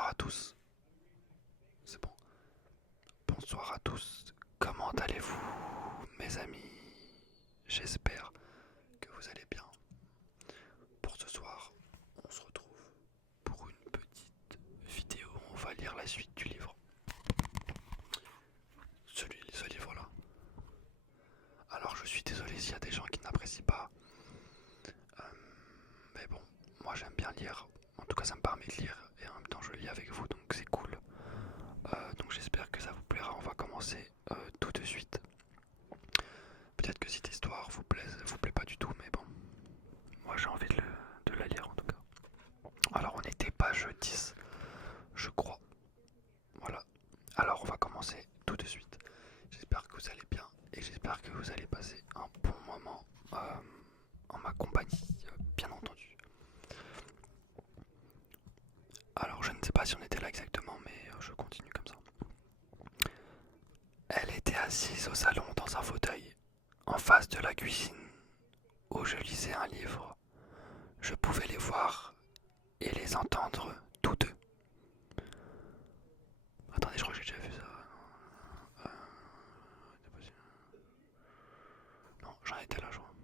bonsoir à tous. C'est bon. Bonsoir à tous. Comment allez-vous, mes amis? J'espère que vous allez bien. Pour ce soir, on se retrouve pour une petite vidéo. On va lire la suite du livre. Ce livre-là. Alors, je suis désolé s'il y a des gens qui n'apprécient pas. Euh, mais bon, moi j'aime bien lire. En tout cas, ça me permet de lire et en même temps, je lis avec vous, donc c'est cool. Donc j'espère que ça vous plaira. On va commencer tout de suite. Peut-être que cette histoire vous plaît pas du tout, mais bon, moi j'ai envie de la lire en tout cas. Alors on était page 10, je crois. Voilà. Alors on va commencer tout de suite. J'espère que vous allez bien et j'espère que vous allez passer un bon moment en ma compagnie, bien entendu. Alors je ne sais pas si on était là exactement, mais je continue comme ça. Elle était assise au salon dans un fauteuil, en face de la cuisine, où je lisais un livre. Je pouvais les voir et les entendre tous deux. Attendez, je crois que j'ai déjà vu ça. C'est possible. Non, j'en étais là, je crois.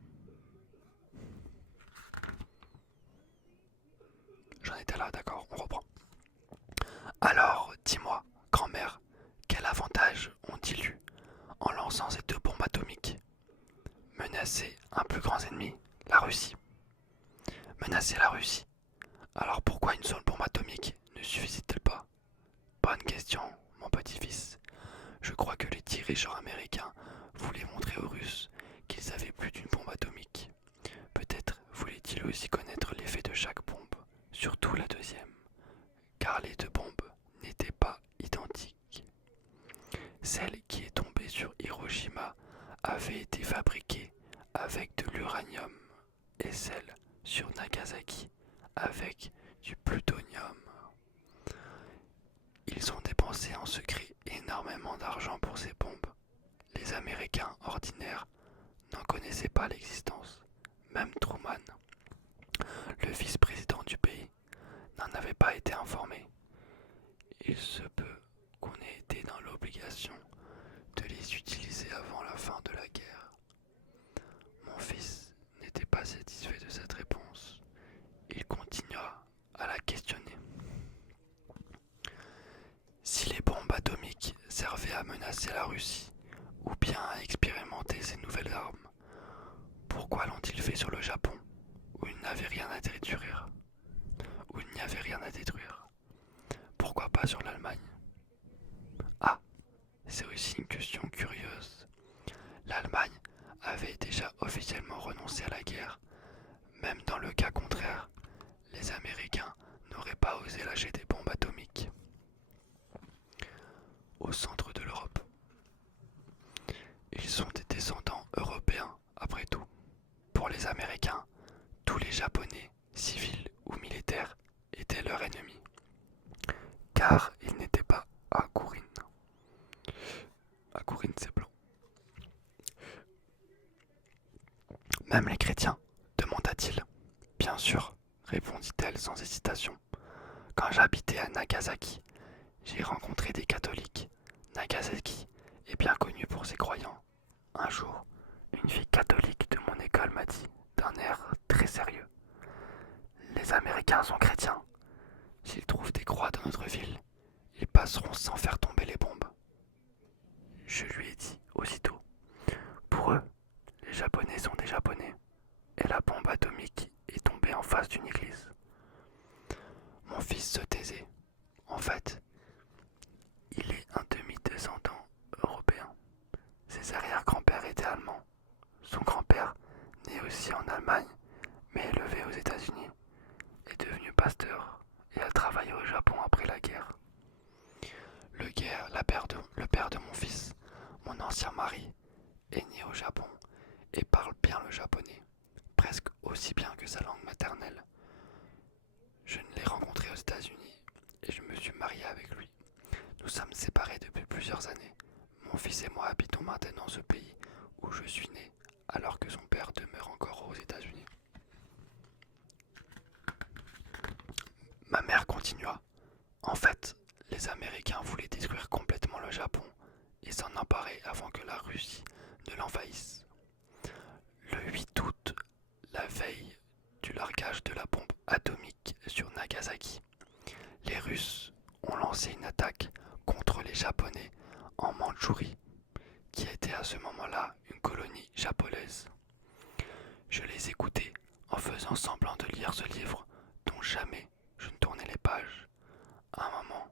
J'en étais là, d'accord, on reprend. Alors, dis-moi, grand-mère, quel avantage ont-ils eu en lançant ces deux bombes atomiques? Menacer un plus grand ennemi, la Russie. Menacer la Russie. Alors pourquoi une seule bombe atomique ne suffisait-elle pas? Bonne question, mon petit-fils. Je crois que les dirigeants américains voulaient montrer aux Russes qu'ils avaient plus d'une bombe atomique. Peut-être voulaient-ils aussi connaître l'effet de chaque bombe, surtout la deuxième, car les deux bombes n'étaient pas identiques. Celle qui est tombée sur Hiroshima avait été fabriquée avec de l'uranium et celle sur Nagasaki avec du plutonium. Ils ont dépensé en secret énormément d'argent pour ces bombes. Les Américains ordinaires n'en connaissaient pas l'existence. Même Truman, le vice-président du pays, n'en avait pas été informé. Il se peut qu'on ait été dans l'obligation de les utiliser avant la fin de la guerre. Mon fils n'était pas satisfait de cette réponse. Il continua à la questionner. Si les bombes atomiques servaient à menacer la Russie, ou bien à expérimenter ces nouvelles armes, pourquoi l'ont-ils fait sur le Japon, où il n'avait rien à détruire? Où il n'y avait rien à détruire? Pourquoi pas sur l'Allemagne? Ah, c'est aussi une question curieuse. L'Allemagne avait déjà officiellement renoncé à la guerre. Même dans le cas contraire, les Américains n'auraient pas osé lâcher des bombes atomiques. Au centre de l'Europe. Ils sont des descendants européens, après tout. Pour les Américains, tous les Japonais, civils ou militaires, étaient leurs ennemis, car ils n'étaient pas à Kourine. À Kourine, c'est blanc. Même les chrétiens, demanda-t-il. Bien sûr, répondit-elle sans hésitation. Quand j'habitais à Nagasaki, j'ai rencontré des catholiques. Nagasaki est bien connu pour ses croyants. Un jour, une fille catholique de mon école m'a dit, d'un air très sérieux: les Américains sont chrétiens. S'ils trouvent des croix dans notre ville, ils passeront sans faire tomber les bombes. Je lui ai dit aussitôt: pour eux, les Japonais sont des Japonais, et la bombe atomique est tombée en face d'une église. Mon fils se taisait. En fait, il est un demi-descendant européen. Ses arrière-grands-pères étaient allemands. Son grand-père, né aussi en Allemagne, mais élevé aux États-Unis, est devenu pasteur et a travaillé au Japon après la guerre. Le père de mon fils, mon ancien mari, est né au Japon et parle bien le japonais, presque aussi bien que sa langue maternelle. Je ne l'ai rencontré aux États-Unis et je me suis marié avec lui. Nous sommes séparés depuis plusieurs années. Mon fils et moi habitons maintenant ce pays où je suis né, alors que son père demeure encore aux États-Unis. Ma mère continua. En fait, préparer avant que la Russie ne l'envahisse. Le 8 août, la veille du largage de la bombe atomique sur Nagasaki, les Russes ont lancé une attaque contre les Japonais en Mandchourie, qui était à ce moment-là une colonie japonaise. Je les écoutais en faisant semblant de lire ce livre dont jamais je ne tournais les pages. À un moment,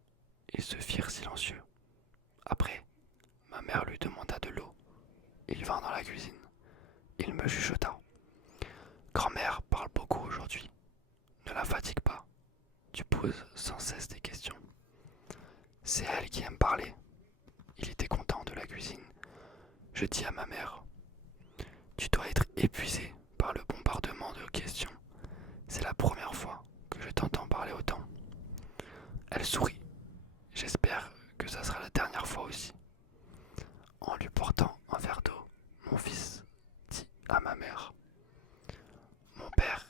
ils se firent silencieux. Après, ma mère lui demanda de l'eau. Il vint dans la cuisine. Il me chuchota. Grand-mère parle beaucoup aujourd'hui. Ne la fatigue pas. Tu poses sans cesse des questions. C'est elle qui aime parler. Il était content de la cuisine. Je dis à ma mère, tu dois être épuisée par le bombardement de questions. C'est la première fois que je t'entends parler autant. Elle sourit. J'espère que ça sera la dernière fois aussi. En lui portant un verre d'eau, mon fils dit à ma mère, mon père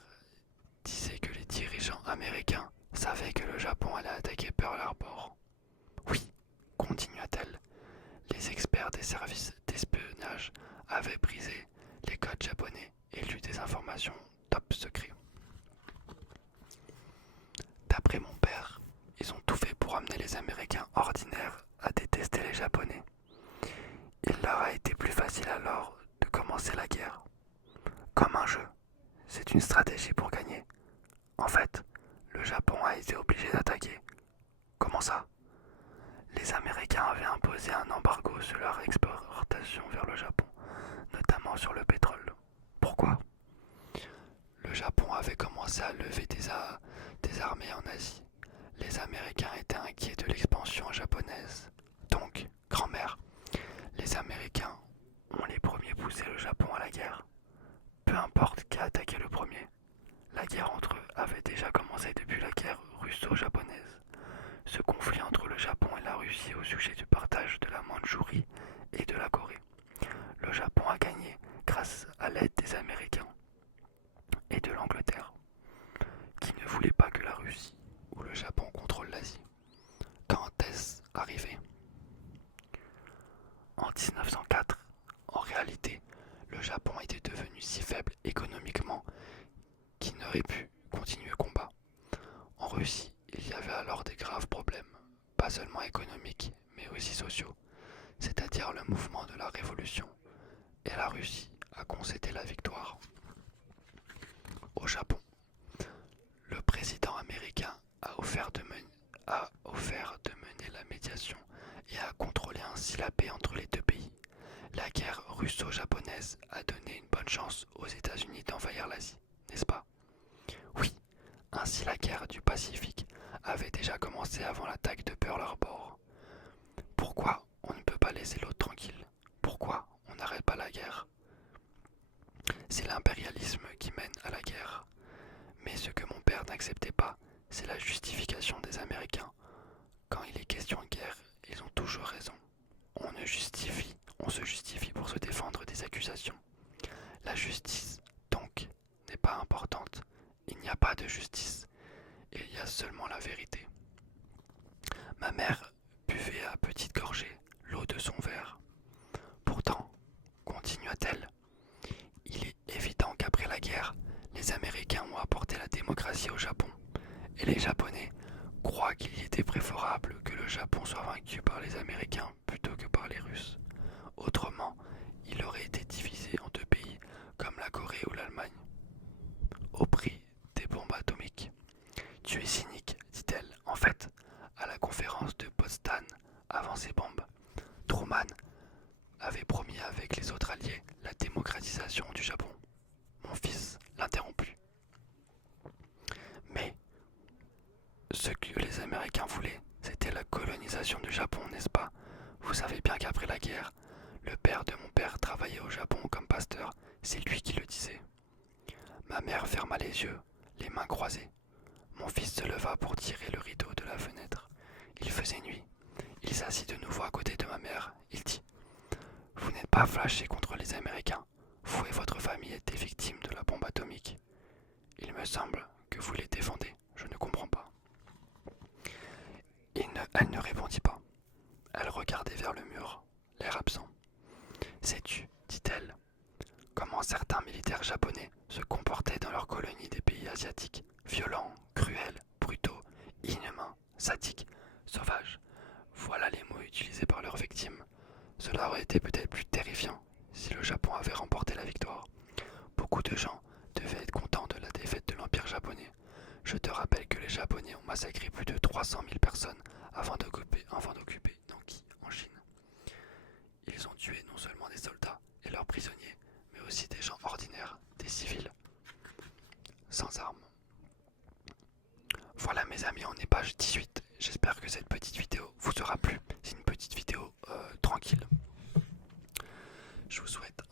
disait que les dirigeants américains savaient que le Japon allait attaquer Pearl Harbor. Oui, continua-t-elle, les experts des services d'espionnage avaient brisé les codes japonais et lu des informations top secret. D'après mon père, ils ont tout fait pour amener les Américains ordinaires à détester les Japonais. Il leur a été plus facile alors de commencer la guerre. Comme un jeu, c'est une stratégie pour gagner. En fait, le Japon a été obligé d'attaquer. Comment ça? Les Américains avaient imposé un embargo sur leur exportation vers le Japon, notamment sur le pétrole. Pourquoi? Le Japon avait commencé à lever des armées en Asie. Les Américains étaient inquiets de l'expansion japonaise. Donc, grand-mère, les Américains ont les premiers poussé le Japon à la guerre. Peu importe qui a attaqué le premier. La guerre entre eux avait déjà commencé depuis la guerre russo-japonaise. Ce conflit entre le Japon et la Russie au sujet du partage de la Mandchourie et de la Corée. Le Japon a gagné grâce à l'aide des Américains et de l'Angleterre, qui ne voulaient pas que la Russie ou le Japon contrôlent l'Asie. Quand est-ce arrivé? En 1904, en réalité, le Japon était devenu si faible économiquement qu'il n'aurait pu continuer le combat. En Russie, il y avait alors des graves problèmes, pas seulement économiques, mais aussi sociaux, c'est-à-dire le mouvement de la Révolution, et la Russie a concédé la victoire. Au Japon, le président américain a offert de mener la médiation et a contrôlé ainsi la paix entre les deux pays. La guerre russo-japonaise a donné une bonne chance aux États-Unis d'envahir l'Asie, n'est-ce pas? Oui, ainsi la guerre du Pacifique avait déjà commencé avant l'attaque de Pearl Harbor. Pourquoi on ne peut pas laisser l'autre tranquille? Pourquoi on n'arrête pas la guerre? C'est l'impérialisme qui mène à la guerre. Mais ce que mon père n'acceptait pas, c'est la justification des Américains. Quand il est question de guerre, ils ont toujours raison. On se justifie pour se défendre des accusations. La justice, donc, n'est pas importante. Il n'y a pas de justice. Il y a seulement la vérité. Ma mère buvait à petites gorgées l'eau de son verre. Pourtant, continua-t-elle, il est évident qu'après la guerre, les Américains ont apporté la démocratie au Japon. Et les Japonais croient qu'il y était préférable que le Japon soit vaincu par les Américains plutôt que par les Russes. Autrement, il aurait été divisé en deux pays comme la Corée ou l'Allemagne, au prix des bombes atomiques. Tu es cynique, dit-elle. En fait, à la conférence de Potsdam, avant ces bombes, Truman avait promis avec les autres alliés la démocratisation du Japon. Mon fils l'interrompit. Mais ce que les Américains voulaient, c'était la colonisation du Japon, n'est-ce pas? Vous savez bien qu'après la guerre, le père de mon père travaillait au Japon comme pasteur. C'est lui qui le disait. Ma mère ferma les yeux, les mains croisées. Mon fils se leva pour tirer le rideau de la fenêtre. Il faisait nuit. Il s'assit de nouveau à côté de ma mère. Il dit, vous n'êtes pas fâché contre les Américains. Vous et votre famille êtes des victimes de la bombe atomique. Il me semble que vous les défendez. Je ne comprends pas. Elle ne répondit pas. Elle regardait vers le mur, l'air absent. Sais-tu, dit-elle, comment certains militaires japonais se comportaient dans leurs colonies des pays asiatiques, violents, cruels, brutaux, inhumains, sadiques, sauvages. Voilà les mots utilisés par leurs victimes. Cela aurait été peut-être plus terrifiant si le Japon avait remporté la victoire. Beaucoup de gens devaient être contents de la défaite de l'Empire japonais. Je te rappelle que les Japonais ont massacré plus de 300 000 personnes avant d'occuper Nanki en Chine. Ils ont tué non seulement des soldats et leurs prisonniers, mais aussi des gens ordinaires, des civils, sans armes. Voilà mes amis, on est page 18. J'espère que cette petite vidéo vous aura plu. C'est une petite vidéo tranquille. Je vous souhaite